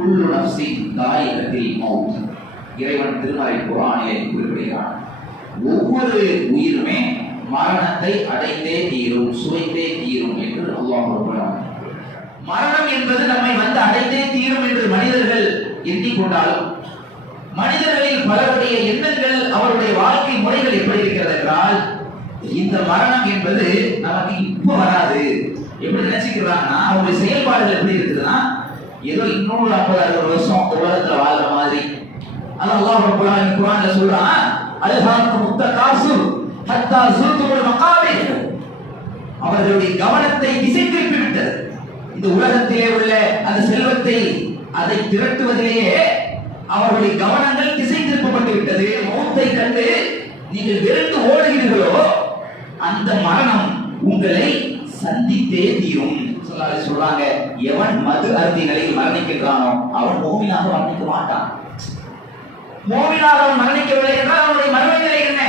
குல்லு நஃப்ஸின் தாயிகத்தில் மௌத். இறைவன் திருமறை குர்ஆனிலே குறிப்பிடுகிறான், ஒவ்வொரு உயிருமே மரணத்தை அடைந்தே தீரும், சுவைத்தே தீரும் என்று அல்லாஹ் கூறுகிறான். மரணம் என்பது நம்மை வந்து அடைந்தே தீரும் என்று மனிதர்கள் எண்ணிக்கொண்டாலும், மனிதர்களில் பலருடைய எண்ணங்கள், அவருடைய வாழ்க்கை முறைகள் எப்படி இருக்கிறது என்றால், இந்த மரணம் என்பது நமக்கு இப்ப வராது எப்படி நினைச்சுக்கிறாங்கன்னா, அவருடைய செயல்பாடுகள் எப்படி இருக்குதுன்னா, ஏதோ 250-60 வருஷம் உலகத்துல வாழ்ற மாதிரி. அது அல்லாஹ் ரப்பல் ஆலமீன் குர்ஆன்ல சொல்றான், அல்ஹாக்கும் முத்தகாசுர் ஹத்தா ஸுர்துல் மகாபிர். அவர்களுடைய கவனத்தை திசை திருப்பி விட்டது. இந்த உலகத்திலே உள்ள அந்த செல்வத்தை அதை திரட்டுவதிலேயே அவர்களுடைய கவனங்கள் திசை திருப்பப்பட்டு விட்டது. மௌத்தை கண்டு நீங்கள் விரைந்து ஓடுகிறீர்களோ, அந்த மரணம் உங்களை சந்தித்தே தீரும். சொல்றாங்க, எவன் மது அருந்தி நிலையில் மரணிக்கிறானோ அவன் மோமினாக மரணிக்க மாட்டான். மோமினாக அவன் மரணிக்கவில்லை என்றால் அவனுடைய மரண நிலை என்ன?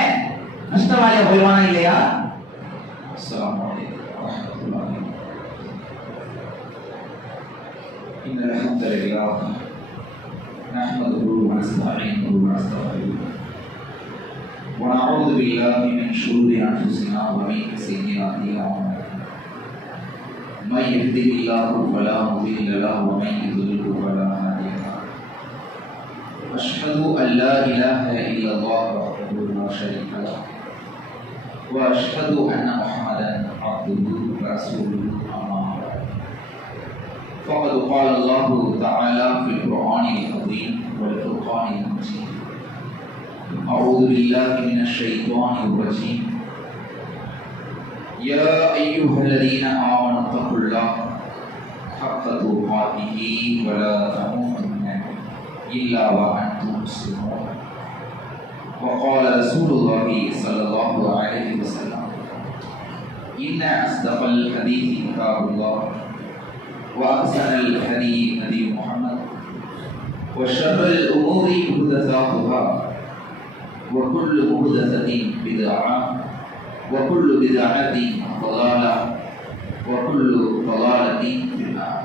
நஷ்டவாளியா போய்வானா இல்லையா? அஸ்ஸலாமு அலைக்கும் வரஹ்மத்துல்லாஹி. இன்னல் ஹம்தலில்லாஹ் நஹ்மதுஹு வ நஸ்தஈனுஹு வ நஸ்தக்ஃபிருஹு வ நஊது பில்லாஹி மின் ஷுரூரி அன்ஃபுஸினா வ மின் சய்யிஆத்தி அஅமாலினா. من يهده الله فلا مضل له ومن يضلل فلا هادي له. أشهد أن لا إله إلا الله وحده لا شريك له وأشهد أن محمدا عبده ورسوله. أما بعد، فقد قال الله تعالى في القرآن العظيم والفرقان المجيد: أعوذ بالله من الشيطان الرجيم. يا أيها الذين آمنوا اتقوا الله حق تقاته ولا تموتن إلا وأنتم مسلمون. وقال رسول الله صلى الله عليه وسلم: إن أصدق الحديث كتاب الله وأحسن الهدي هدي محمد وشر الأمور محدثاتها وكل محدثة بدعة وكل بدعة ضلالة وكل ضلالة في النار.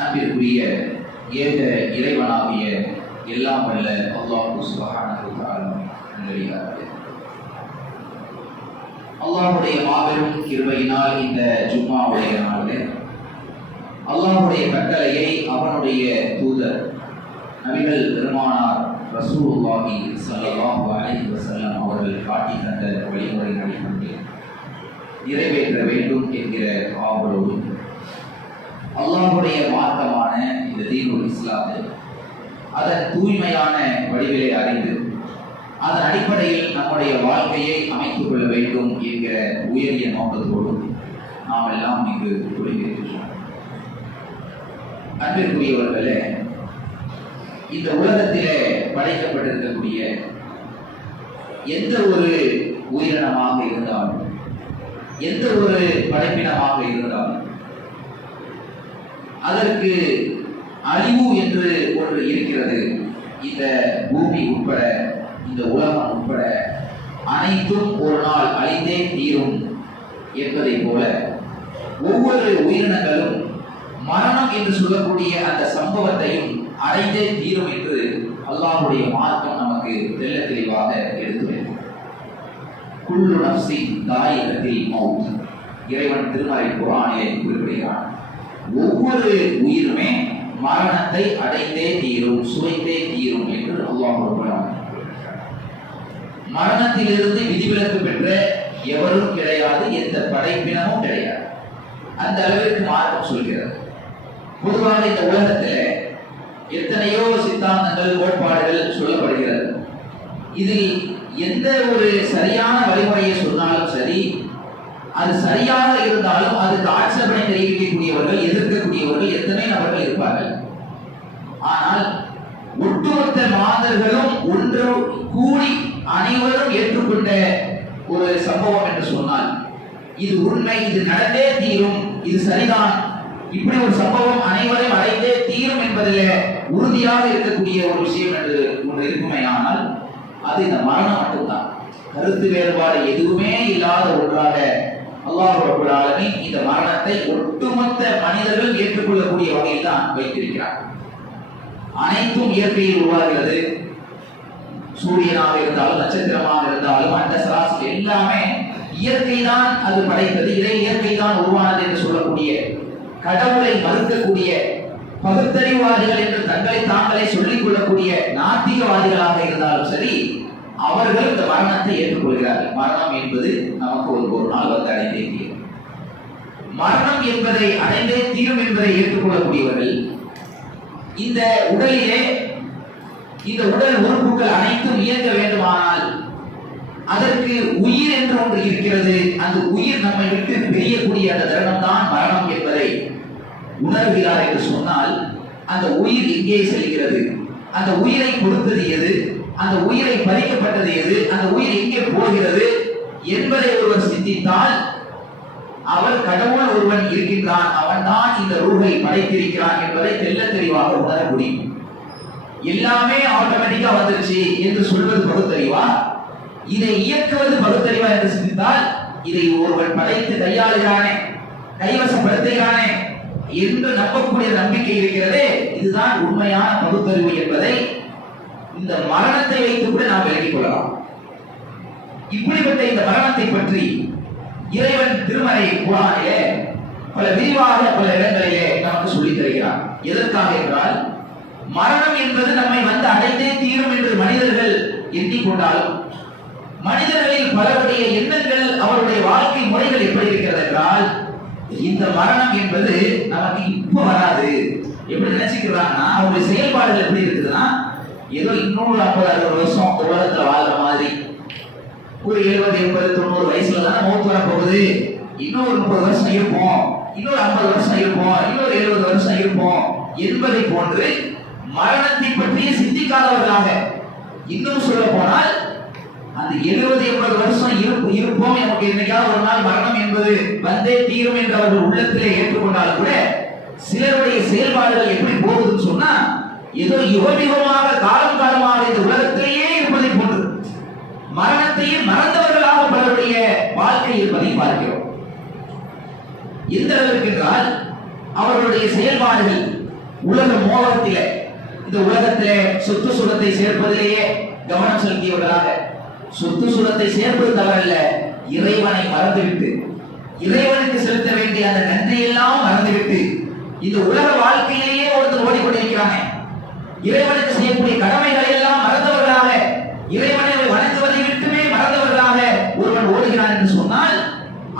அன்பிற்குரிய ஏக இறைவனாகிய எல்லாம் வல்ல அல்லாஹ் சுப்ஹானஹு வ தஆலா நல்லடியார்களே, அல்லாஹ்வுடைய மாபெரும் கிருபையினால் இந்த ஜும்மாவுடைய நாளில் அல்லாஹ்வுடைய கட்டளையை அவனுடைய தூதர் நபிகள் பெருமானார் ரசூலுல்லாஹி ஸல்லல்லாஹு அலைஹி வஸல்லம் அவர்கள் காட்டி தந்த வழிமுறையின் அடிப்படையில் நிறைவேற்ற வேண்டும் என்கிற ஆவலோடு அல்லாஹ்வுடைய மார்க்கமான இந்த தீனுல் இஸ்லாமை அதன் தூய்மையான வடிவிலே அறிந்து அதன் அடிப்படையில் நம்முடைய வாழ்க்கையை அமைத்துக் கொள்ள வேண்டும் என்கிற உயரிய நோக்கத்தோடு நாம் எல்லாம் இங்கு கூடியிருக்கிறோம். அன்பிற்குரியவர்களே, இந்த உலகத்திலே படைக்கப்பட்டிருக்கக்கூடிய எந்த ஒரு உயிரினமாக இருந்தாலும், எந்த ஒரு படைப்பினமாக இருந்தாலும், அதற்கு அழிவு என்று ஒன்று இருக்கிறது. இந்த பூமி உட்பட, இந்த உலகம் உட்பட அனைத்தும் ஒரு நாள் அழிந்தே தீரும் என்பதை போல ஒவ்வொரு உயிரினங்களும் மரணம் என்று சொல்லக்கூடிய அந்த சம்பவத்தையும் அடைந்தே தீரும் என்று அல்லாஹ்வுடைய மார்க்கம் நமக்கு தெள்ள தெளிவாக எடுத்துரைக்கும். குல்லு நஃப்ஸின் தாயிகத்தில் மௌத். இறைவன் திருமறை குர்ஆனிலே குறிப்பிடுகிறான், ஒவ்வொரு உயிருமே மரணத்தை அடைந்தே தீரும், சுவைத்தே தீரும் என்று அல்லாஹ் கூறுகிறான். மரணத்திலிருந்து விதிவிலக்கு பெற்ற எவரும் கிடையாது, எந்த படைப்பினமும் கிடையாது. அந்த அளவிற்கு மார்க்கம் சொல்கிறது. பொதுவாக இந்த உலகத்தில் எத்தனையோ சித்தாந்தங்கள், கோட்பாடுகள் சொல்லப்படுகிறது. இதில் எந்த ஒரு சரியான வழிமுறையை சொன்னாலும் சரி, அது சரியாக இருந்தாலும் அதுக்கு ஆட்சேபனை தெரிவிக்கக்கூடியவர்கள், எதிர்க்கக்கூடியவர்கள் எத்தனை நபர்கள் இருப்பார்கள். ஆனால் ஒட்டுமொத்த மாந்தர்களும் ஒன்று கூடி அனைவரும் ஏற்றுக்கொண்ட ஒரு சம்பவம் என்று சொன்னால், இது உண்மை, இது நடந்தே தீரும், இது சரிதான், இப்படி ஒரு சம்பவம் அனைவரையும் அடைந்தே தீரும் என்பதில் உறுதியாக இருக்கக்கூடிய ஒரு விஷயம் என்று ஒன்று இருக்குமையானால் அது இந்த மரணம் மட்டும்தான். கருத்து வேறுபாடு எதுவுமே இல்லாத ஒன்றாக அல்லாஹ் ரப்பல் ஆலமீன் இந்த மரணத்தை ஒட்டுமொத்த மனிதர்கள் ஏற்றுக்கொள்ளக்கூடிய வகையில் தான் வைத்திருக்கிறார். அனைத்தும் இயற்கையில் உருவாகிறது. சூரியனாக இருந்தாலும் நட்சத்திரமாக இருந்தாலும் அந்த சராசரி எல்லாமே இயற்கை தான் அது படைத்தது. இதை இயற்கை தான் உருவானது என்று சொல்லக்கூடிய, கடவுளை மறுக்கக்கூடிய பகுத்தறிவாதிகள் என்று தங்களை தாங்களே சொல்லிக் கொள்ளக்கூடிய நாத்திகவாதிகளாக இருந்தாலும் சரி, அவர்கள் இந்த மரணத்தை ஏற்றுக்கொள்கிறார்கள். மரணம் என்பது நமக்கு ஒரு நாள் வந்து அடைந்தே தீரும், மரணம் என்பதை அடைந்தே தீரும் என்பதை ஏற்றுக்கொள்ளக்கூடியவர்கள் இந்த உடலிலே இந்த உடல் உறுப்புகள் அனைத்தும் இயங்க வேண்டுமானால் அதற்கு உயிர் என்று ஒன்று இருக்கிறது. அந்த உயிர் நம்மை விட்டு பிரியக்கூடிய அந்த தருணம் தான் மரணம் என்பதை உணர்கிறார் என்று சொன்னால், அந்த உயிர் எங்கே செல்கிறது, அந்த உயிரை கொடுத்தது எது, அந்த உயிரை பறிக்கப்பட்டது எது, அந்த உயிர் எங்கே போகிறது என்பதை ஒருவர் சிந்தித்தால், அவர் கடவுள் ஒருவன் இருக்கின்றான், அவன் தான் இந்த ரூஹை படைத்திருக்கிறான் என்பதை தெல்ல தெளிவாக உணர முடியும். எல்லாமே ஆட்டோமேட்டிக்கா வந்துருச்சு என்று சொல்வது பகுத்தறிவா? இதை இயக்குவது பகுத்தறிவா என்று சிந்தித்தால், இதை ஒருவன் படைத்து கையாளுகிறானே, கைவசப்படுத்துகிறானே என்று நம்பக்கூடிய நம்பிக்கை இருக்கிறதே, இதுதான் உண்மையான பகுத்தறிவு என்பதை இந்த மரணத்தை வைத்து கூட நாம் விளங்கிக் கொள்ளலாம். இப்படிப்பட்ட இந்த மரணத்தை பற்றி இறைவன் திருமறை குர்ஆனிலே பல விரிவாக பல இடங்களிலே நமக்கு சொல்லித் தருகிறார். எதற்காக என்றால், மரணம் என்பது நம்மை வந்து அடைந்தே தீரும் என்று மனிதர்கள் எண்ணிக்கொண்டாலும், மனிதர்களில் பலருடைய எண்ணங்கள், அவருடைய வாழ்க்கை முறைகள் எப்படி இருக்கிறது என்றால், இந்த மரணம் என்பது நமக்கு இப்ப வராது. எப்படி நினைச்சுக்கிறாங்கன்னா, அவருடைய செயல்பாடுகள் எப்படி இருக்குதுன்னா, ஏதோ இன்னொரு 50-60 வருஷம் உலகத்துல வாழ்ற மாதிரி, ஒரு 70, 80, 90 வயசுல தானே மௌத் வர போகுது, இன்னொரு 30 வருஷம் இருப்போம், இன்னொரு 50 வருஷம் இருப்போம், இன்னொரு 70 வருஷம் இருப்போம் என்பதை போன்று மரணத்தை பற்றி சிந்திக்காதவர்களாக, இன்னும் சொல்ல போனால் அந்த 70-80 வருஷம் இருப்போம், நமக்கு என்னைக்காவது ஒரு நாள் மரணம் என்பது வந்தே தீரும் என்று அவர்கள் உள்ளத்திலே ஏற்றுக்கொண்டாலும் கூட, சிலருடைய செயல்பாடுகள் எப்படி போகுதுன்னு சொன்னா, ஏதோ யுகமாக காலம் காலமாக இந்த உலகத்திலேயே இருப்பதை போன்று மரணத்தையே மறந்தவர்களாக பலருடைய வாழ்க்கை இருப்பதை பார்க்கிறோம். எந்த அளவிற்கு என்றால், அவர்களுடைய செயல்பாடுகள் உலக மோகத்திலே, இந்த உலகத்திலே சொத்து சுகத்தை சேர்ப்பதிலேயே கவனம் செலுத்தியவர்களாக, சொத்து சுகத்தை சேர்ப்பது தவறல்ல, இறைவனை மறந்துவிட்டு, இறைவனுக்கு செலுத்த வேண்டிய அந்த நன்றியெல்லாம் மறந்துவிட்டு, இந்த உலக வாழ்க்கையிலேயே ஒருத்தர் ஓடிக்கொண்டிருக்கிறானே, இறைவனுக்கு செய்யக்கூடிய கடமைகளை எல்லாம் மறந்தவர்களாக, இறைவனை வணங்குவதை விட்டுமே மறந்தவர்களாக ஒருவன் ஓடுகிறான் என்று சொன்னால்,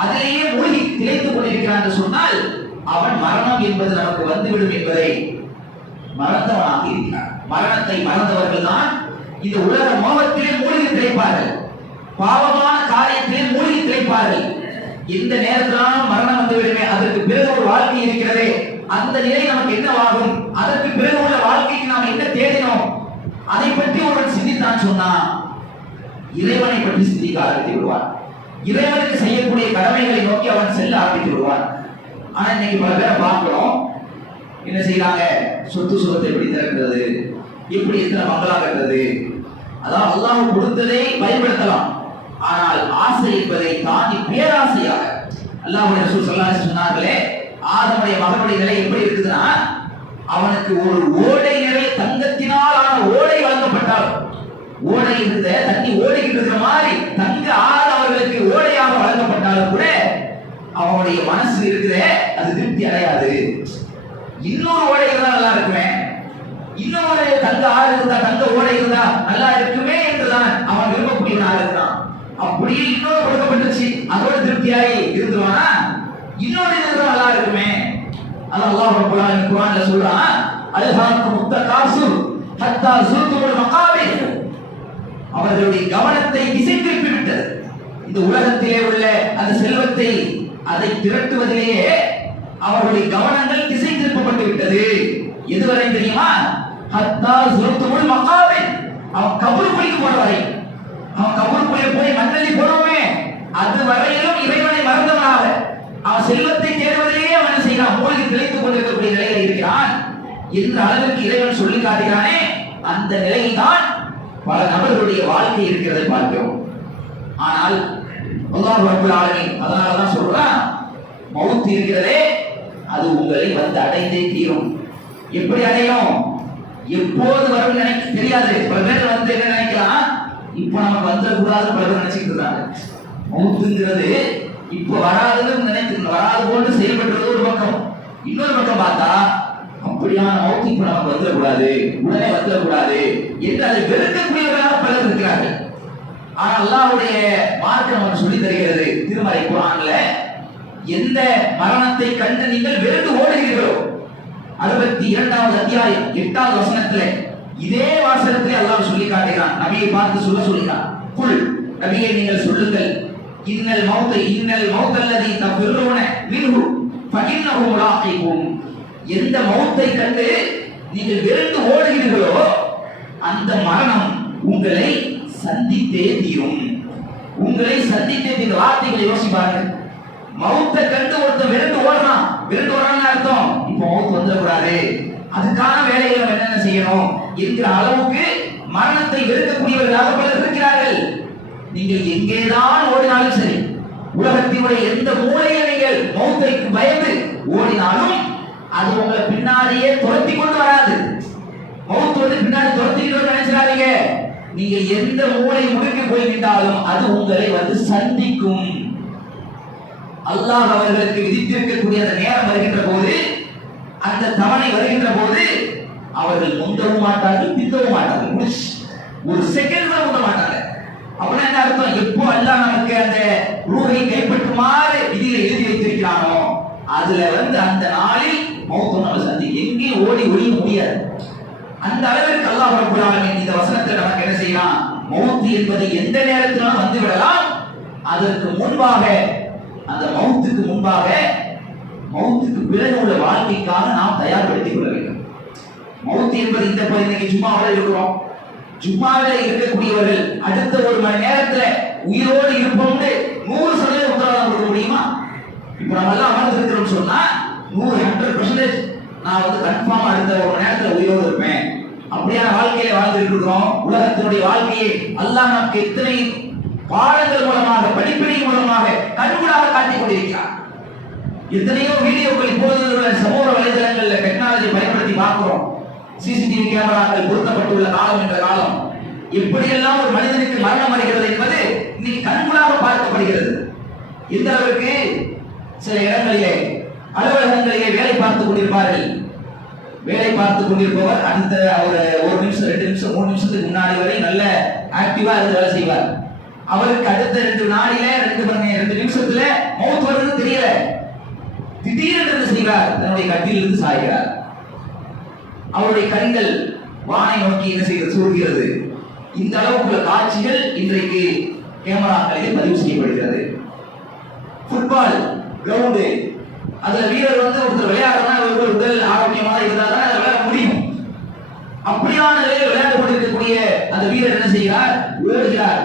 அதிலேயே மூழ்கி திளைத்துக் கொண்டிருக்கிறான் என்று சொன்னால், அவன் மரணம் என்பது நமக்கு வந்துவிடும் என்பதை மறந்தவனாக இருக்கிறான். மரணத்தை மறந்தவர்கள் தான் இந்த உலக மோகத்திலே மூழ்கி திளைப்பார்கள், பாவமான காரியத்திலே மூழ்கி திளைப்பார்கள். இந்த நேரத்திலும் மரணம் வந்துவிடுமே, அதற்கு பிறகு ஒரு வாழ்க்கை இருக்கிறதே, அந்த நிலை நமக்கு என்னவாகும், அதற்கு பிறகு உள்ள வாழ்க்கைக்கு நாம் என்ன தேடினோம், அதை பற்றி ஒருவன் சிந்தித்தான் சொன்னா, இறைவனை பற்றி சிந்திக்க ஆரம்பித்து விடுவான். இறைவனுக்கு செய்யக்கூடிய கடமைகளை நோக்கி அவன் செல்ல ஆரம்பித்து விடுவான். ஆனா இன்னைக்கு பல பேரை பார்க்கிறோம், என்ன செய்யறாங்க, சொத்து சுகத்தை எப்படி திறக்கிறது, எப்படி எத்தனை மங்களா கட்டுறது, அதான் அல்லாஹ் கொடுத்ததை பயன்படுத்தலாம். ஆனால் ஆசை என்பதை தாண்டி பேராசையாக, அல்லாஹ்வுடைய ரசூல் ஸல்லல்லாஹு அலைஹி வஸல்லம் சொன்னார்களே, ஆதமுடைய மகனுடைய நிலை எப்படி இருக்குதுன்னா, அவனுக்கு ஒரு ஓடை நிறைய தங்கத்தினால் ஆன ஓடை வழங்கப்பட்டால், ஓடை இருந்த தண்ணி ஓடிக்கிட்டு இருக்கிற மாதிரி தங்க ஆறு அவர்களுக்கு ஓடையாக வழங்கப்பட்டாலும் கூட அவனுடைய மனசு இருக்கிற அது திருப்தி அடையாது. இன்னொரு ஓடை இருந்தா நல்லா இருக்குமே, இன்னொரு தங்க ஆறு இருந்தா, தங்க ஓடை இருந்தா நல்லா இருக்குமே என்றுதான் அவன் விரும்பக்கூடியவனாக இருக்கிறான். அப்படியே இன்னொரு கொடுக்கப்பட்டுச்சு, அதோட திருப்தியாகி இருந்துருவானா, இன்னொரு இருந்தா நல்லா இருக்குமே. அல்லாஹ் ரப்பல் ஆலமீன் குர்ஆன்ல சொல்றான், அல்ஹாக்கும் முத்தகாசுர் ஹத்தா ஸுர்துல் மகாபிர். அவர்களுடைய கவனத்தை திசை திருப்பி விட்டது. இந்த உலகத்திலே உள்ள அந்த செல்வத்தை அதை திரட்டுவதிலேயே அவர்களுடைய கவனங்கள் திசை திருப்பப்பட்டு விட்டது. எதுவரை தெரியுமா, ஹத்தா ஸுர்துல் மகாபிர், அவன் கபருக்குள்ளே போற வரை, அவன் கபருக்குள்ளே போய் மண்ணள்ளி போறோமே, அது வரையிலும் இறைவனை மறந்தவனாக அவன் செல்வத்தை தேடுவதிலேயே அவன் செய்யறான், மூழ்கி திளைத்துக் கொண்டிருக்கக்கூடிய நிலையில் இருக்கிறான் என்ற அளவிற்கு இறைவன் சொல்லி காட்டுகிறானே, அந்த நிலையில் தான் பல நபர்களுடைய வாழ்க்கை இருக்கிறதை பார்க்கிறோம். ஆனால் அல்லாஹ் ரப்பல் ஆலமீன் அதனாலதான் சொல்றான், மவுத் இருக்கிறதே அது உங்களை வந்து அடைந்தே தீரும். எப்படி அடையும்? எப்போது வரும் நினைக்க தெரியாது. பல பேர் வந்து என்ன நினைக்கலாம், இப்ப நமக்கு வந்துடக்கூடாது பல பேர் நினைச்சிட்டு இருக்காங்க. மௌத்துங்கிறது இப்ப வராதுன்னு நினைத்து வராது போன்று செயல்படுறது ஒரு பக்கம். இன்னொரு பக்கம் பார்த்தா அப்படியான மௌத்து இப்ப நமக்கு வந்துடக்கூடாது, உடனே வந்துடக்கூடாது என்று அதை வெறுக்கக்கூடியவர்களாக பலர் இருக்கிறார்கள். ஆனா அல்லாஹ்வுடைய மார்க்கம் நமக்கு சொல்லி தருகிறது திருமறை குர்ஆன்ல, எந்த மரணத்தை கண்டு நீங்கள் வெறுத்து ஓடுகிறீர்களோ 62வது அத்தியாயம் 8வது வசனத்திலே இதே வாசகத்தை அல்லாஹ் சொல்லி காட்டுகிறான். நபியை பார்த்து சொல்லுகிறான், குல் நபியே நீங்கள் சொல்லுங்கள், இன்னல் மௌத்தல்லதி தஃபிர்ரூன மின்ஹு ஃபஇன்னஹு முலாகிக்கும். எந்த மௌத்தை கண்டு நீங்கள் வெறுத்து ஓடுகிறீர்களோ அந்த மரணம் உங்களை சந்தித்தே தீரும். உங்களை சந்தித்தே தீரும். வார்த்தைகளை யோசிப்பார்கள். மௌத்தை கண்டு ஒருத்தன் வெறுத்து ஓடுறான்னு அர்த்தம் இப்போ மௌத் வந்துடக்கூடாது, அதுக்கான வேலைகளை என்னென்ன செய்யணும் என்கிற அளவுக்கு மரணத்தை வெறுக்கக்கூடியவர்களாக பலர் இருக்கிறார்கள். நீங்கள் எங்கேதான் ஓடினாலும் சரி, உலகத்தினுடைய எந்த மூலையில் நீங்கள் மௌத்தைக்கு பயந்து ஓடினாலும் அது உங்களை பின்னாடியே துரத்தி கொண்டு வராது. மௌத் வந்து பின்னாடி துரத்திக்கிட்டு நினைச்சிடாதீங்க. நீங்க எந்த மூளை முடுக்கி போய் நின்றாலும் அது உங்களை வந்து சந்திக்கும். அல்லாஹ் அவர்களுக்கு விதித்திருக்கக்கூடிய அந்த நேரம் வருகின்ற போது, அந்த தவணை வருகின்ற போது அவர்கள் முந்தவும் மாட்டார்கள், பிந்தவும் மாட்டார்கள். ஒரு செகண்ட் கூட முந்த மாட்டாங்க. அப்படின்னா என்ன அர்த்தம்? எப்போ அல்லாஹ் நமக்கு அந்த ரூஹை கைப்பற்றுமாறு விதியில எழுதி வைத்திருக்கிறானோ அதுல வந்து அந்த நாளில் மௌத்து நம்ம சந்திக்கும். எங்கேயும் ஓடி ஒழிய முடியாது. அந்த அளவிற்கு அல்லாஹ் ரப்பல் ஆலமீன் இந்த வசனத்தை நமக்கு என்ன செய்யலாம், மௌத் என்பது எந்த நேரத்திலும் வந்து விடலாம். அதற்கு முன்பாக, அந்த மௌத்துக்கு முன்பாக, மௌத்துக்கு பிறகு உள்ள வாழ்க்கைக்காக நாம் தயார்படுத்திக் கொள்ள வேண்டும். மௌத் என்பது இந்த இன்னைக்கு ஜும்மாவில் இருக்கிறோம். ஜும்மாவில் இருக்கக்கூடியவர்கள் அடுத்த ஒரு மணி நேரத்துல உயிரோடு இருப்போம் 100% உத்தரவாதம் கொடுக்க முடியுமா? இப்ப நம்ம எல்லாம் அமர்ந்திருக்கிறோம் சொன்னா 100% நான் வந்து கன்ஃபார்ம் அடுத்த ஒரு மணி நேரத்துல உயிரோடு இருப்பேன் அப்படியான வாழ்க்கையில வாழ்ந்துட்டு இருக்கிறோம். உலகத்தினுடைய வாழ்க்கையை அல்லாஹ் நமக்கு எத்தனை பாடங்கள் மூலமாக, படிப்பினை மூலமாக கண்கூடாக காட்டிக் கொண்டிருக்கிறார். எத்தனையோ வீடியோக்கள் இப்போது சமூக வலைதளங்கள்ல டெக்னாலஜி பயன்படுத்தி பார்க்கிறோம். சிசிடிவி கேமராக்கள் பொருத்தப்பட்டுள்ள காலம் என்ற காலம், எப்படியெல்லாம் ஒரு மனிதனுக்கு மரணம் வருகிறது என்பது இன்னைக்கு கண்கூடாக பார்க்கப்படுகிறது. இந்த அளவுக்கு சில இடங்களிலே அலுவலகங்களிலே வேலை பார்த்துக் கொண்டிருப்பார்கள். வேலை பார்த்துக் கொண்டிருப்பவர் அடுத்த ஒரு நிமிஷம், 2 நிமிஷம், 3 நிமிஷத்துக்கு முன்னாடி வரை நல்ல ஆக்டிவா இருந்து வேலை செய்வார். அவருக்கு அடுத்த 2 நாளில 2 நிமிஷத்துல மௌத் வருது தெரியல, திடீரென்று என்ன செய்வார், தன்னுடைய கட்டிலிருந்து சாய்கிறார். அவருடைய கண்கள் வானை நோக்கி என்ன செய்கிறது, சூழ்கிறது. இந்த அளவுக்குள்ள காட்சிகள் இன்றைக்கு கேமராக்களில் பதிவு செய்யப்படுகிறது. ஃபுட்பால் கிரவுண்டு, அதுல வீரர் வந்து ஒருத்தர் விளையாடுறா, ஒருவர் உடல் ஆரோக்கியமாக இருந்தால் தான் விளையாட முடியும். அப்படியான நிலையில் விளையாண்டு கொண்டிருக்கக்கூடிய அந்த வீரர் என்ன செய்கிறார், ஓடுகிறார்.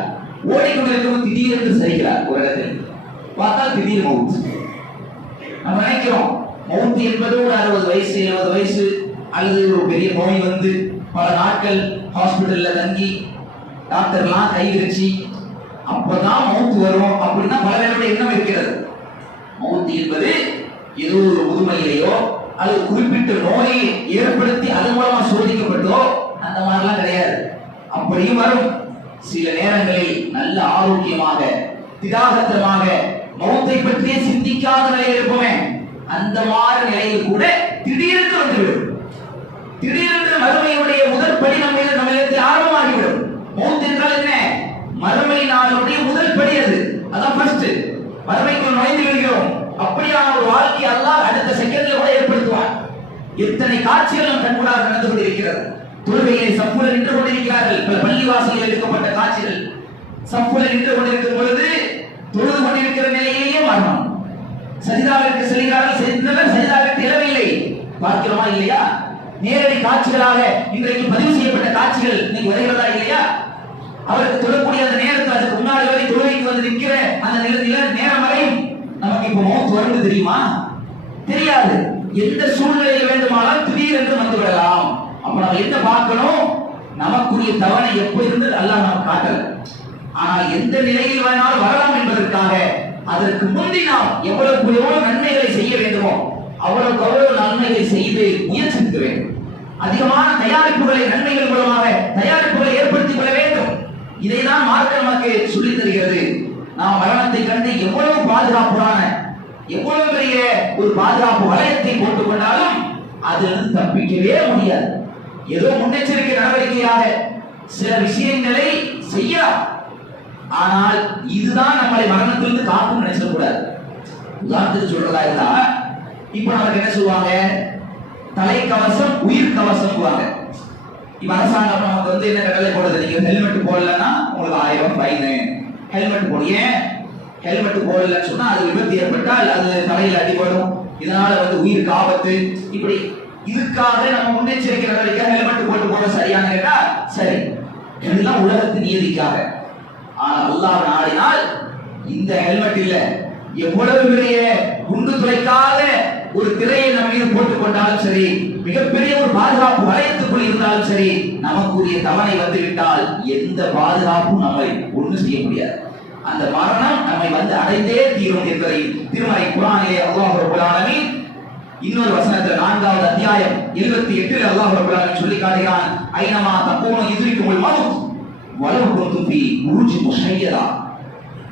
ஓடிக்கொண்டிருக்கும் திடீரென்று சரிகிறார். ஒரு இடத்தில் பார்த்தால் திடீர் மவுத். நம்ம நினைக்கிறோம் மவுத் என்பது ஒரு 60 வயசு 70 வயசு அல்லது ஒரு பெரிய நோய் வந்து பல நாட்கள் ஹாஸ்பிட்டல்ல தங்கி டாக்டர்லாம் கை வச்சு அப்பதான் மவுத் வரும் அப்படின்னா பல பேருடைய எண்ணம் இருக்கிறது. மவுத் என்பது ஏதோ ஒரு முதுமையிலேயோ அல்லது குறிப்பிட்ட நோயை ஏற்படுத்தி அதன் மூலமா சோதிக்கப்பட்டோ அந்த மாதிரிலாம் கிடையாது. அப்படியும் வரும். சில நேரங்களில் நல்ல ஆரோக்கியமாக திடாகத்தமாக மௌத்தை பற்றியே சிந்திக்காத நிலையில் இருப்போமே, அந்த மாதிரி நிலையில் கூட திடீரென்று வந்துவிடும். திடீரென்று மறுமையுடைய முதல் படி நம்மிடத்தில் ஆரம்பமாகிவிடும். மௌத் என்றால் என்ன? மறுமை நாளுடைய முதல் படி அது. அதான் ஃபர்ஸ்ட். மறுமைக்குள் நுழைந்து விடுகிறோம். அப்படியான ஒரு வாழ்க்கை அல்லாஹ் அடுத்த செகண்ட்ல கூட ஏற்படுத்துவார். எத்தனை காட்சிகள் நம் கண்கூடாக நடந்து கொண்டிருக்கிறது. தொழுகையை சப்புல நின்று கொண்டிருக்கிறார்கள். பள்ளிவாசலில் எடுக்கப்பட்ட காட்சிகள். சப்புல நின்று கொண்டிருக்கும் பொழுது தொழுது கொண்டிருக்கிற நிலையிலேயே மரணம். சஜிதாவிற்கு செல்கிறார்கள், சென்றவர் சஜிதாவிற்கு இழவில்லை. பார்க்கிறோமா இல்லையா? நேரடி காட்சிகளாக இன்றைக்கு பதிவு செய்யப்பட்ட காட்சிகள் இன்னைக்கு வருகிறதா இல்லையா? அவருக்கு தொழக்கூடிய அந்த நேரத்தில் அதுக்கு முன்னாடி வரை தொழுகைக்கு வந்து நிற்கிற அந்த நேரம் வரையும் நமக்கு இப்ப மௌத் வருது தெரியுமா? தெரியாது. எந்த சூழ்நிலையில் வேண்டுமானால் திடீரென்று வந்து விடலாம். அப்ப நம்ம என்ன பார்க்கணும்? நமக்குரிய தவணை எப்ப இருந்து அல்லாஹ் நமக்கு காட்டல. ஆனால் எந்த நிலையில் வேணாலும் வரலாம் என்பதற்காக அதற்கு முந்தி நாம் எவ்வளவு நன்மைகளை செய்ய வேண்டுமோ அவ்வளவு நன்மைகளை செய்து முயற்சி செலுத்த வேண்டும். அதிகமான தயாரிப்புகளை நன்மைகள் மூலமாக தயாரிப்புகளை ஏற்படுத்திக் கொள்ள வேண்டும். இதைதான் மார்க்கம் நமக்கு சொல்லித் தருகிறது. நாம் மரணத்தை கண்டு எவ்வளவு பாதுகாப்பான எவ்வளவு பெரிய ஒரு பாதுகாப்பு வளையத்தை போட்டுக் கொண்டாலும் அதிலிருந்து தப்பிக்கவே முடியாது. ஏதோ முன்னெச்சரிக்கை நடவடிக்கையாக சில விஷயங்களை செய்யலாம், ஆனால் இதுதான் நம்மளை மரணத்திலிருந்து காக்கும் நினைச்சக்கூடாது. உதாரணத்துக்கு சொல்றதா இருந்தா, இப்ப நமக்கு என்ன சொல்லுவாங்க, தலைக்கவசம் உயிர் கவசம். இப்ப அரசாங்கம் நமக்கு வந்து என்ன கடலை போடுறது, நீங்க ஹெல்மெட் போடலன்னா உங்களுக்கு 1000 ஃபைனு. ஹெல்மெட் போடு, ஏன் ஹெல்மெட் போடலன்னு சொன்னா அது விபத்து ஏற்பட்டால் அது தலையில் அடிபடும், இதனால வந்து உயிருக்கு ஆபத்து. இப்படி இதுக்காக நம்ம முன்னெச்சரிக்கை நடவடிக்கை ஹெல்மெட் போட்டு போட சரியான கேட்டா சரி, இதெல்லாம் உலகத்தின் நீதிக்காக. ஆனா அல்லாஹ் நாடினால் இந்த ஹெல்மெட் இல்ல, எவ்வளவு பெரிய குண்டு துளைக்காத ஒரு திரையை நம்ம மீது போட்டுக் கொண்டாலும் சரி, மிகப்பெரிய ஒரு பாதுகாப்பு வளையத்துக்குள் இருந்தாலும் சரி, நமக்குரிய தவணை வந்துவிட்டால் எந்த பாதுகாப்பும் நம்மை ஒன்றும் செய்ய முடியாது. அந்த மரணம் நம்மை வந்து அடைந்தே தீரும் என்பதை திருமறை குர்ஆனிலே அல்லாஹ் ரப்பல் ஆலமீன் இன்னொரு வசனத்தில் 4வது அத்தியாயம் 78 அல்லாஹ் ரப்பல் ஆலமீன் சொல்லி காட்டுகிறான், ஐனமா தக்கூனு யுத்ரிகுமுல் மௌத் வலவ் குன்தும் ஃபீ புரூஜ் முஷய்யதா.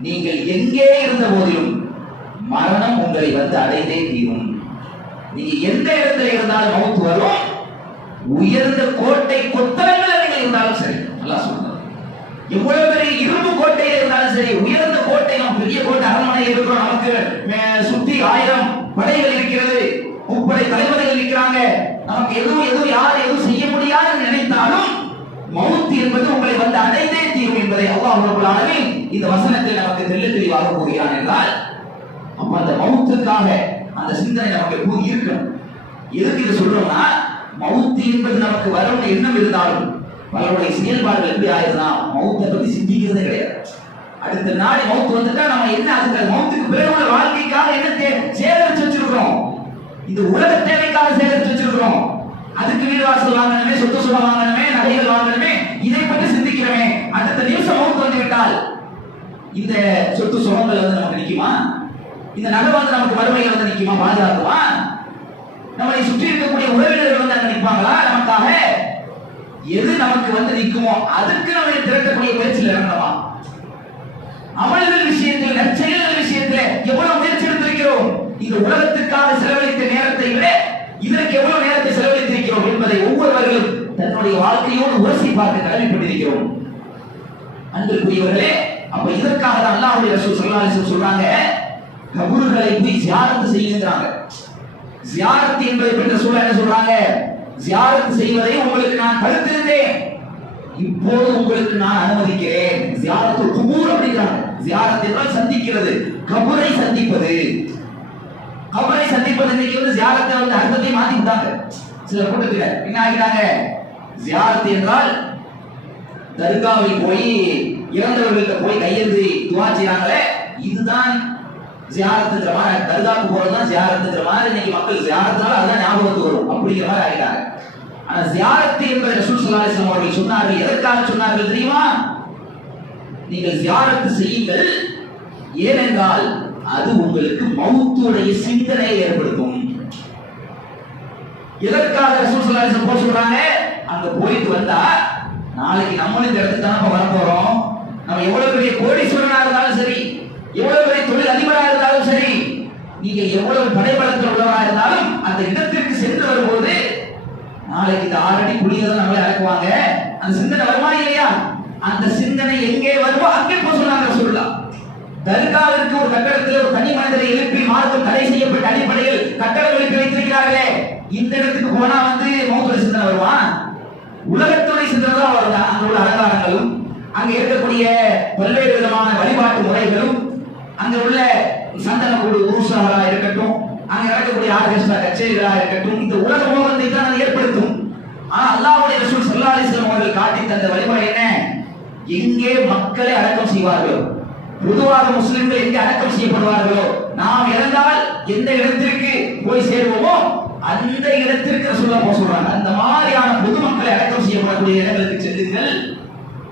நீங்கள் எங்கே இருந்த போதிலும் மரணம் உங்களை வந்து அடைந்தே தீரும். நீங்க எந்த இடத்துல இருந்தாலும் மௌத் வரும். உயர்ந்த கோட்டை கொத்தளங்கள் நீங்கள் இருந்தாலும் சரி, அல்லாஹ் சொல்றார். எவ்வளவு பெரிய இரும்பு கோட்டையில் இருந்தாலும் சரி, உயர்ந்த கோட்டை, நம்ம பெரிய கோட்டை அரண்மனை இருக்கிறோம், நமக்கு சுத்தி 1000 படைகள் இருக்கிறது, முப்படை தலைவர்கள் இருக்கிறாங்க, நமக்கு எதுவும் யார் எதுவும் செய்ய முடியாதுன்னு நினைத்தாலும் மௌத் என்பது உங்களை வந்து அடைந்தே தீரும் என்பதை அல்லாஹ் ரப்பல் ஆலமீன் இந்த வசனத்தில் நமக்கு தெளிவாக கூறுகிறான் என்றால், அப்ப அந்த மௌத்துக்காக அந்த சிந்தனை நமக்கு எப்போது இருக்கணும். எதுக்கு இதை சொல்றோம்னா, மௌத் என்பது நமக்கு வரும் எண்ணம் இருந்தாலும் பலருடைய செயல்பாடுகள் எப்படி ஆயிருந்தா மௌத்தை பத்தி சிந்திக்கிறதே கிடையாது. அடுத்த நாள் மௌத் வந்துட்டா நம்ம என்ன அதுக்கு மௌத்துக்கு பிறகு உள்ள வாழ்க்கைக்காக என்ன சேகரிச்சு வச்சிருக்கிறோம், இந்த உலக தேவைக்காக சேகரிச்சு வச்சிருக்கிறோம். அதுக்கு வீடு வாசல் வாங்கணுமே, சொத்து சுகம் வாங்கணுமே, நகைகள் வாங்கணுமே, இதை பற்றி சிந்திக்கிறோமே. அடுத்த நிமிஷம் மௌத் வந்து விட்டால் இந்த சொத்து சுகங்கள் வந்து நமக்கு நிக்குமா? இந்த நகை வந்து நமக்கு வறுமையில் வந்து நிக்குமா? பாதுகாக்குமா? நம்மளை சுற்றி இருக்கக்கூடிய உறவினர்கள் வந்து அங்க நிற்பாங்களா நமக்காக? எது நமக்கு வந்து நிக்குமோ அதுக்கு நம்ம திரட்டக்கூடிய முயற்சியில் இறங்கணுமா? அமல்கள் விஷயத்தில், நற்செயல்கள் விஷயத்தில் எவ்வளவு முயற்சி எடுத்திருக்கிறோம்? இந்த உலகத்துக்காக செலவழித்த நேரத்தை விட இதற்கு எவ்வளவு நேரத்தை செலவழித்திருக்கிறோம் என்பதை ஒவ்வொருவர்களும் தன்னுடைய வாழ்க்கையோடு உரசி பார்க்க கடமைப்பட்டிருக்கிறோம். அன்பிற்குரியவர்களே, அப்ப இதற்காக தான் அல்லாஹ்வுடைய ரசூல் ஸல்லல்லாஹு அலைஹி வஸல்லம் சொல்றாங்க, கபர்களை போய் ஜியாரத் செய்யுங்கறாங்க. ஜியாரத் என்பதை பற்றி ரசூல் என்ன சொல்றாங்க? ஜியாரத் செய்வதை உங்களுக்கு நான் தடுத்திருந்தேன், இப்போது உங்களுக்கு நான் அனுமதிக்கிறேன். ஜியாரத்துல் குபூர் அப்படிங்கிறாங்க. ஜியாரத் என்றால் சந்திக்கிறது, கபரை சந்திப்பது. கபரை சந்திப்பது இன்னைக்கு வந்து ஜியாரத்தை வந்து அர்த்தத்தை மாத்தி விட்டாங்க. சில கூட்டத்துல என்ன ஆகிட்டாங்க, ஜியாரத் என்றால் தர்காவில் போய் இறந்தவர்கள்ட்ட போய் கையெழுதி துவா செய்றாங்களே, இதுதான் ஜியாரத்துங்கிற மாதிரி, தர்காவுக்கு போறதுதான் ஜியாரத்துங்கிற மாதிரி இன்னைக்கு மக்கள் ஜியாரத்தால அதான் ஞாபகத்துக்கு வரும் அப்படிங்கிற மாதிரி ஆகிட்டாங்க. ஆனா ஜியாரத் என்பதை ரசூல் ஸல்லல்லாஹு அலைஹி வஸல்லம் அவர்கள் சொன்னார்கள். எதற்காக சொன்னார்கள் தெரியுமா? நீங்கள் ஜியாரத் செய்யுங்கள், ஏனென்றால் அது உங்களுக்கு மௌத்துடைய சிந்தனையை ஏற்படுத்தும். எதற்காக ரசூல் ஸல்லல்லாஹு அலைஹி வஸல்லம் சொல்றாங்க? அங்க போயிட்டு வந்தா நாளைக்கு நம்மளும் இந்த இடத்துக்கு தான் வர போறோம். நம்ம எவ்வளவு பெரிய கோடீஸ்வரனா இருந்தாலும் சரி, எவ்வளவு பெரிய தொழில் அதிபராக இருந்தாலும் சரி, நீங்க எவ்வளவு படைபலத்தில் உள்ளவராக இருந்தாலும் அந்த இடத்திற்கு சென்று வரும்போது நாளைக்கு இந்த 6 அடி குழியை தான் நம்மளை அடக்குவாங்க, அந்த சிந்தனை வருமா இல்லையா? அந்த சிந்தனை எங்கே வருமோ அங்கே போக சொன்னாங்க ரசூலுல்லாஹ். தர்காவிற்கு ஒரு கட்டடத்தில் ஒரு தனி மனிதரை எழுப்பி மார்க்கம் தடை செய்யப்பட்ட அடிப்படையில் கட்டடம் எழுப்பி வைத்திருக்கிறார்களே, இந்த இடத்துக்கு போனா வந்து மௌத்துடைய சிந்தனை வருமா? உலகத்துடைய சிந்தனை தான் வருதா? அங்க உள்ள அலங்காரங்களும், அங்க இருக்கக்கூடிய பல்வேறு விதமான வழிபாட்டு முறைகளும், அங்க உள்ள சந்தன கூடு உருசாகளா இருக்கட்டும், அங்க நடக்கக்கூடிய ஆர்கெஸ்ட்ரா கச்சேரிகளா இருக்கட்டும், இந்த உலக மோகத்தை தான் அது ஏற்படுத்தும். ஆனா அல்லாஹ்வுடைய ரசூல் ஸல்லல்லாஹு அலைஹி வஸல்லம் அவர்கள் காட்டி தந்த வழிமுறை என்ன? எங்கே மக்களை அடக்கம் செய்வார்களோ, பொதுவாக முஸ்லிம்கள் எங்கே அடக்கம் செய்யப்படுவார்களோ, நாம் இறந்தால் எந்த இடத்திற்கு போய் சேருவோமோ அந்த இடத்திற்கு ரசூலுல்லாஹ் போக சொல்றாங்க. அந்த மாதிரியான பொதுமக்களை அடக்கம் செய்யப்படக்கூடிய இடங்களுக்கு செல்லுங்கள்.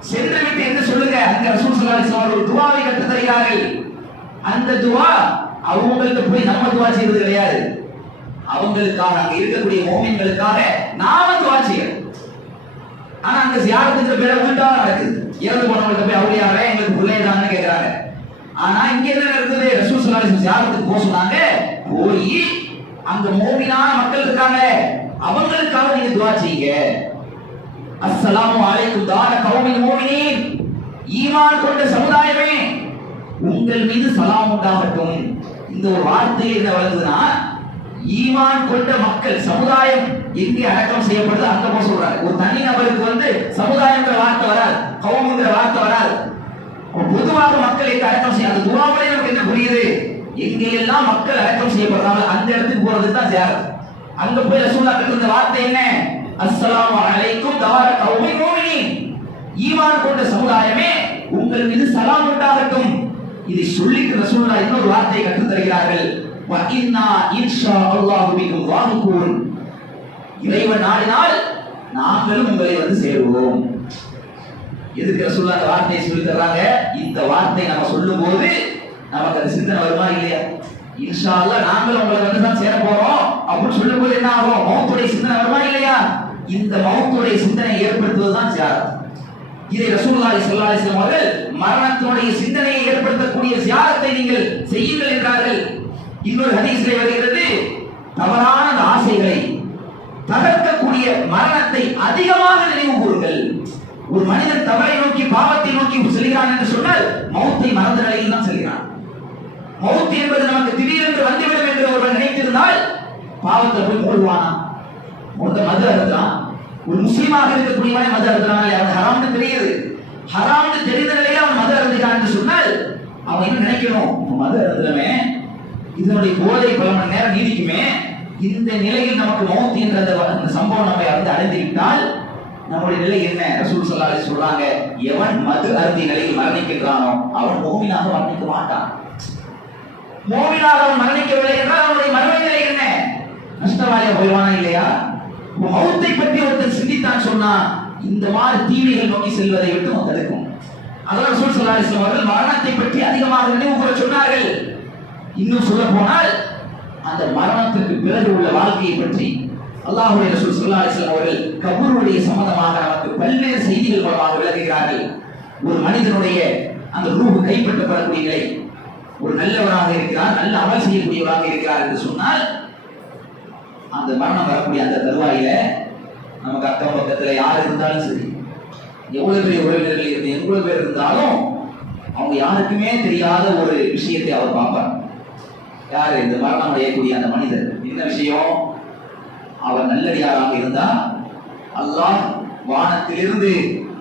சென்று விட்டு என்ன சொல்லுங்க? அங்க ரசூல் ஸல்லல்லாஹு அலைஹி வஸல்லம் ஒரு துஆவை கற்றுத் தருகிறார்கள். அந்த துஆ அவங்கள்ட்ட போய் நம்ம துஆ செய்வது கிடையாது. அவங்களுக்காக அங்க இருக்கக்கூடிய மோமின்களுக்காக நாம துஆ செய்யணும். ஆனா அங்க ஜியாரத்துங்கிற பேரை உள்டாவா நடக்குது. இறந்து போனவங்கள்ட்ட போய் அவுலியாவே எங்களுக்கு பிள்ளைதான்னு கேட்கிறாங்க. ஆனா இங்க என்ன நடக்குது? ரசூல் ஸல்லல்லாஹு அலைஹி வஸல்லம் ஜியாரத்துக்கு போக சொன்னாங்க. போய் அங்க மோமினான மக்கள் இருக்காங்க, அவங்களுக்காக நீங்க துஆ செய்யுங்க. அஸ்ஸலாமு அலைக்கும் தார கௌமில் மோமினீன், ஈமான் கொண்ட சமுதாயமே உங்கள் மீது சலாம் உண்டாகட்டும். இந்த ஒரு வார்த்தையில் என்ன வழங்குதுன்னா, ஈமான் கொண்ட மக்கள் சமுதாயம் எங்கே அடக்கம் செய்யப்படுது அங்க போக சொல்றாங்க. ஒரு தனி நபருக்கு சமுதாயங்கிற வார்த்தை வராது, கௌமுங்கிற வார்த்தை வராது. பொதுவாக மக்கள் எங்க அடக்கம் செய்ய, அந்த துஆவிலே நமக்கு என்ன புரியுது? எங்கெல்லாம் மக்கள் அடக்கம் செய்யப்படுறாங்க அந்த இடத்துக்கு போறது தான் ஜியாரத். அங்க போய் ரசூலுல்லாஹ் கிட்ட இந்த வார்த்தை என்ன? அஸ்ஸலாமு அலைக்கும் தார கௌமில் மோமினீன், ஈமான் கொண்ட சமுதாயமே உங்கள் மீது சலாம் உண்டாகட்டும். இதை சொல்லிட்டு ரசூலுல்லாஹ் இன்னொரு வார்த்தையை கற்றுத் தருகிறார்கள். வ இன்னா இன்ஷா அல்லாஹு பிக்கும் வாஹிகூன், இறைவன் நாடினால் நாங்களும் உங்களை சேருவோம். எதுக்கு ரசூலுல்லாஹ் அந்த வார்த்தையை சொல்லி தர்றாங்க? இந்த வார்த்தை நம்ம சொல்லும் போது நமக்கு அந்த சிந்தனை வருமா இல்லையா? இன்ஷா அல்லாஹ் நாங்களும் உங்களை தான் சேர போறோம் அப்படின்னு சொல்லும் போது என்ன ஆகும்? மௌத்துடைய சிந்தனை வருமா இல்லையா? இந்த மௌத்துடைய சிந்தனை ஏற்படுத்துவதுதான் ஜியாரத். இதை ரசூலுல்லாஹி ஸல்லல்லாஹு அலைஹி வஸல்லம் அவர்கள் மரணத்தினுடைய சிந்தனையை ஏற்படுத்தக்கூடிய ஜியாரத்தை நீங்கள் செய்யுங்கள் என்றார்கள். இன்னொரு ஹதீஸிலே வருகிறது, தவறான ஆசைகளை தகர்க்கக்கூடிய மரணத்தை அதிகமாக நினைவு கூறுங்கள். ஒரு மனிதன் தவறை நோக்கி பாவத்தை நோக்கி செல்கிறான் என்று சொன்னால் மௌத்தை மறந்த நிலையில் தான் செல்கிறான். மௌத் என்பது நமக்கு திடீரென்று வந்துவிடும் என்று ஒருவன் நினைத்திருந்தால் பாவத்தை போய் மூழ்குவானா? மது அருந்தான். ஒரு முஸ்லீமாக இருக்கக்கூடியவனை மது அருந்தான், அவன் ஹராம்னு தெரியுது. ஹராம்னு தெரிந்த நிலையில் அவன் மது அருந்துகிறான் என்று சொன்னால் அவன் என்ன நினைக்கணும்? மது அருந்தமே, இதனுடைய போதை பல மணி நேரம் நீடிக்குமே, இந்த நிலையில் நமக்கு மௌத் என்ற அந்த சம்பவம் நம்மை அடைந்து விட்டால் நம்முடைய நிலை என்ன? ரசூல் ஸல்லல்லாஹு அலைஹி சொல்றாங்க, எவன் மது அருந்திய நிலையில் மரணிக்கின்றானோ அவன் மோமினாக மரணிக்க மாட்டான். மோமினாக அவன் மரணிக்கவில்லை என்றால் அவனுடைய மரண நிலை என்ன? நஷ்டவாளியா போய்வானா இல்லையா? மௌத்தை பற்றி ஒருத்தர் சிந்தித்தான் சொன்னா இந்த மாதிரி தீமைகள் நோக்கி செல்வதை விட்டு அவன் தடுக்கும். அதனால் ரசூல் ஸல்லல்லாஹு அலைஹி வஸல்லம் அவர்கள் மரணத்தை பற்றி அதிகமாக நினைவு கூற சொன்னார்கள். இன்னும் சொல்ல போனால் அந்த மரணத்திற்கு பிறகு உள்ள வாழ்க்கையை பற்றி அல்லாஹ்வுடைய ரசூல் ஸல்லல்லாஹு அலைஹி வஸல்லம் அவர்கள் கபருடைய சம்பந்தமாக நமக்கு பல்வேறு செய்திகள் மூலமாக விளக்குகிறார்கள். ஒரு மனிதனுடைய அந்த ரூஹ் கைப்பற்றப்படக்கூடிய நிலை, ஒரு நல்லவராக இருக்கிறார், நல்ல அமல் செய்யக்கூடியவராக இருக்கிறார் என்று சொன்னால் அந்த மரணம் வரக்கூடிய அந்த தருவாயில நமக்கு அக்கம் பக்கத்துல யார் இருந்தாலும் சரி, எவ்வளவு பெரிய உறவினர்கள் இருந்து எவ்வளவு பேர் இருந்தாலும் அவங்க யாருக்குமே தெரியாத ஒரு விஷயத்தை அவர் பார்ப்பார். யாரு? இந்த மரணம் அடையக்கூடிய அந்த மனிதர். என்ன விஷயம்? அவர் நல்லடியாராக இருந்தா அல்லாஹ் வானத்திலிருந்து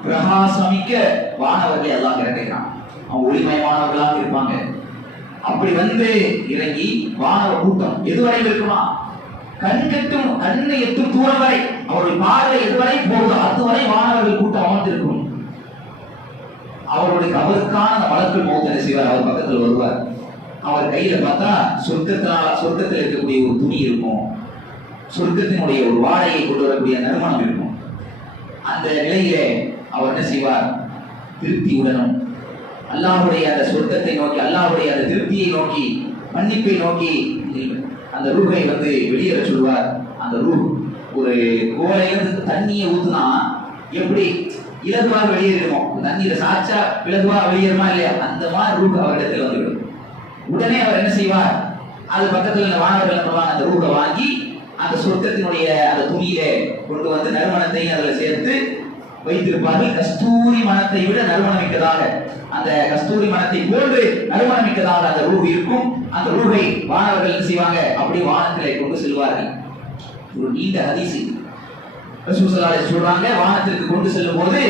பிரகாசமிக்க வானவர்களை அல்லாஹ் இறக்கிறான். அவங்க ஒளிமயமானவர்களாக இருப்பாங்க. அப்படி இறங்கி வானவ கூட்டம் எதுவரை இருக்குமா? கண்ணை எட்டும் தூரம் வரை அவருடைய பார்வை எதுவரை போகுதோ அதுவரை வானவர்கள் கூட்டம் அமர்ந்திருக்கும். அவருடைய கபருக்கான வழக்கு மௌத்தனை செய்வார். அவர் பக்கத்தில் வருவார். அவர் கையில பார்த்தா சொர்க்கத்தில் இருக்கக்கூடிய ஒரு துணி இருக்கும், சொர்க்கத்தினுடைய ஒரு வாடையை கொண்டு வரக்கூடிய நறுமணம் இருக்கும். அந்த நிலையிலே அவர் என்ன செய்வார்? திருப்தியுடனும் அல்லாஹ்வுடைய அந்த சொர்க்கத்தை நோக்கி, அல்லாஹ்வுடைய அந்த திருப்தியை நோக்கி, மன்னிப்பை நோக்கி அந்த ரூஹை வெளியேற சொல்வார். அந்த ரூஹ் ஒரு கோலையிலிருந்து தண்ணியை ஊத்துனா எப்படி இலகுவாக வெளியேறுமோ, தண்ணீரை சாச்சா இலகுவாக வெளியேறுமா இல்லையா? அந்த மாதிரி ரூஹ் அவரிடத்தில் வந்துவிடும். உடனே அவர் என்ன செய்வார்? அது பக்கத்தில் வானவர்கள் அந்த ரூஹை வாங்கி அந்த சொர்க்கத்தினுடைய அந்த துணியில கொண்டு நறுமணத்தை அதில் சேர்த்து வைத்திருப்பார்கள். கஸ்தூரி மனத்தை விட நறுமணமிக்கதாக, அந்த கஸ்தூரி மனத்தை போன்று நறுமணமிக்கதாக அந்த ரூஹ் இருக்கும். அந்த ரூஹை வானவர்கள் என்ன செய்வாங்க? அப்படி வானத்திலே கொண்டு செல்வார்கள். ஒரு நீண்ட ஹதீஸ் ரசூல் ஸல்லல்லாஹு அலைஹி சொல்றாங்க, வானத்திற்கு கொண்டு செல்லும் போது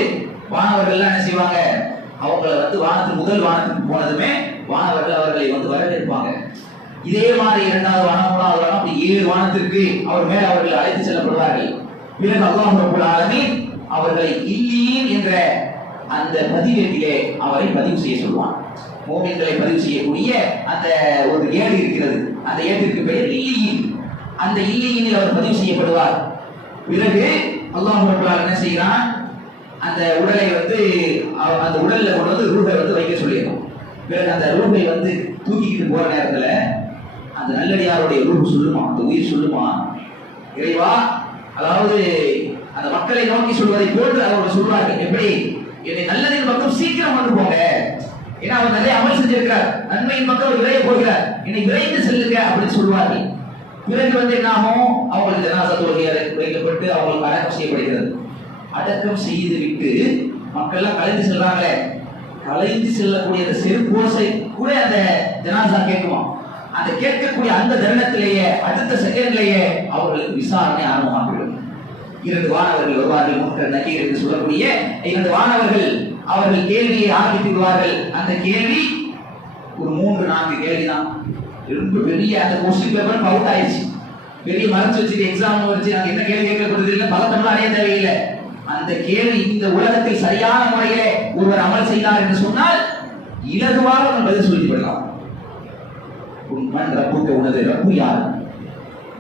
வானவர்கள் எல்லாம் என்ன செய்வாங்க? அவங்களை முதல் வானத்துக்கு போனதுமே வானவர்கள் அவர்களை வரவேற்பாங்க. இதே மாதிரி இரண்டாவது வானம், மூணாவது வானம், அப்படி 7 வானத்திற்கு அவர் மேல் அவர்கள் அழைத்து செல்லப்படுவார்கள். பிறகு அல்லாஹ் ரப்பல் ஆலமீன் அவர்களை இல்லீன் என்ற அந்த பதிவேட்டிலே அவரை பதிவு செய்ய சொல்வான். மோமின்களை பதிவு செய்யக்கூடிய அந்த ஒரு ஏடு இருக்கிறது, அந்த ஏட்டிற்கு பெயர் இல்லீன். அந்த இல்லீனில் அவர் பதிவு செய்யப்படுவார். பிறகு அல்லாஹ் ரப்பல் ஆலமீன் என்ன செய்கிறான்? அந்த உடலை அந்த உடல்ல கொண்டு ரூஹை வைக்க சொல்லிடுறோம். பிறகு அந்த ரூஹை தூக்கிக்கிட்டு போற நேரத்துல அந்த நல்லடியாருடைய ரூஹ் சொல்லுமா, அந்த உயிர் சொல்லுமா, இறைவா, அதாவது அந்த மக்களை நோக்கி சொல்வதை போன்று அவர்கள் சொல்வார்கள். எப்படி? என்னை நல்லதின் பக்கம் சீக்கிரம் வந்து போங்க, ஏன்னா அவர் நிறைய அமல் செஞ்சிருக்கிறார், நன்மையின் பக்கம் விரைய போகிறார், என்னை விரைந்து செல்லுங்க அப்படின்னு சொல்வார்கள். பிறகு என்ன ஆகும்? அவங்களுக்கு ஜனாசா தொழுகை வைக்கப்பட்டு அவங்களுக்கு அடக்கம் செய்யப்படுகிறது. அடக்கம் செய்து விட்டு மக்கள் எல்லாம் கலைந்து செல்றாங்களே, கலைந்து செல்லக்கூடிய அந்த செருப்போசை கூட அந்த ஜனாசா கேட்குமா. அந்த கேட்கக்கூடிய அந்த தருணத்திலேயே அடுத்த செகண்ட்லேயே அவர்களுக்கு விசாரணை ஆரம்பமாகிவிடும். 2 வானவர்கள் வருவார்கள், முன்கர் நக்கீர் என்று சொல்லக்கூடிய 2 வானவர்கள் அவர்கள் கேள்வியை ஆரம்பித்து விடுவார்கள். அந்த கேள்வி ஒரு 3-4 கேள்விதான். ரொம்ப பெரிய அந்த கொஸ்டின் பேப்பர் அவுட் ஆயிடுச்சு, பெரிய மறைச்சு வச்சுட்டு எக்ஸாம் வச்சு நாங்க என்ன கேள்வி கேட்கப்படுறது இல்லை, பதட்டம்லாம் அடைய தேவையில்லை. அந்த கேள்வி இந்த உலகத்தில் சரியான முறையிலே ஒருவர் அமல் செய்தார் என்று சொன்னால் இலகுவாக நம்ம பதில் சொல்லிட்டு விடலாம். உன் ரப்புக்கு, உனது ரப்பு யார்?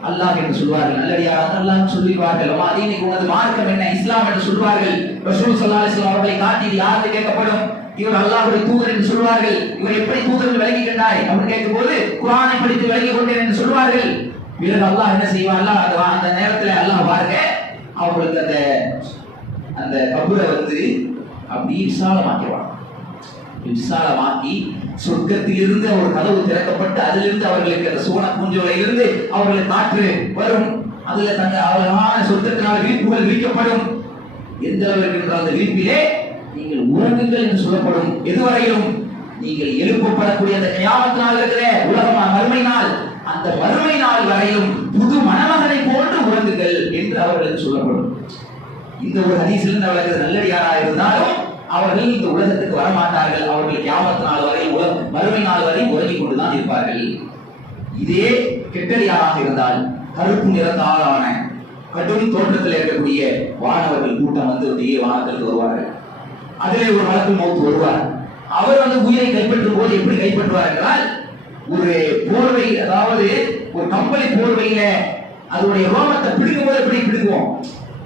அல்லாஹ் என்று சொல்வார்கள். நல்லடியார் அல்லாஹ் சொல்லிடுவார்கள். இன்னைக்கு உனது மார்க்கம் என்ன, இஸ்லாம் என்று சொல்வார்கள். ரசூல் ஸல்லல்லாஹு அலைஹி வஸல்லம் அவர்களை காட்டி யாருக்கு கேட்கப்படும்? இவர் அல்லாஹ்வுடைய தூதர் என்று சொல்வார்கள். இவர் எப்படி தூதர்கள் விளங்கி கொண்டாய் அப்படின்னு கேட்கும்போது குர்ஆனை படித்து விளங்கி கொண்டேன் என்று சொல்வார்கள். பிறகு அல்லாஹ் என்ன செய்வான்? அந்த நேரத்தில் அல்லாஹ் பாருங்க, அவர்களுக்கு அந்த அந்த கபரை அப்படியே விசாலமாக்கிடுவான். விசாலமாக்கி சொர்க்கத்திலிருந்து ஒரு கதவு திறக்கப்பட்டு அதிலிருந்து அவர்களுக்கு அந்த சுவன பூஞ்சோலையிலிருந்து அவர்களுக்கு காற்று வரும். அதுல தங்க அழகான சொர்க்கத்தினால் வீழ்ப்புகள் வீழ்க்கப்படும். எந்த அளவிற்கு அந்த வீழ்ப்பிலே நீங்கள் உறங்குங்கள் என்று சொல்லப்படும். எதுவரையிலும் நீங்கள் எழுப்பப்படக்கூடிய அந்த கியாமத் நாள் இருக்கிற உலகம் மறுமை நாள், அந்த மறுமை நாள் வரையிலும் புது மணமகனை போன்று உறங்குங்கள் என்று அவர்களுக்கு சொல்லப்படும். இந்த ஒரு ஹதீஸிலிருந்து அவர்களுக்கு நல்லடியாரா இருந்தாலும் அவர்கள் இந்த உலகத்துக்கு வரமாட்டார்கள். அவர்கள் கியாமத் நாள் வரை மறுமை நாள் வரை உறங்கிக் கொண்டுதான் இருப்பார்கள். இதே கெட்டடியாராக இருந்தால் கருப்பு நிறத்தாலான கடும் தோற்றத்தில் இருக்கக்கூடிய வானவர்கள் கூட்டம் அப்படியே வானத்திற்கு வருவார்கள். அதிலே ஒரு மலக்குல் மௌத் வருவார். அவர் உயிரை கைப்பற்றும் போது எப்படி கைப்பற்றுவார் என்றால், ஒரு போர்வை, அதாவது ஒரு கம்பளி போர்வையில அதனுடைய ரோமத்தை பிடிக்கும் போது எப்படி பிடிக்குவோம்,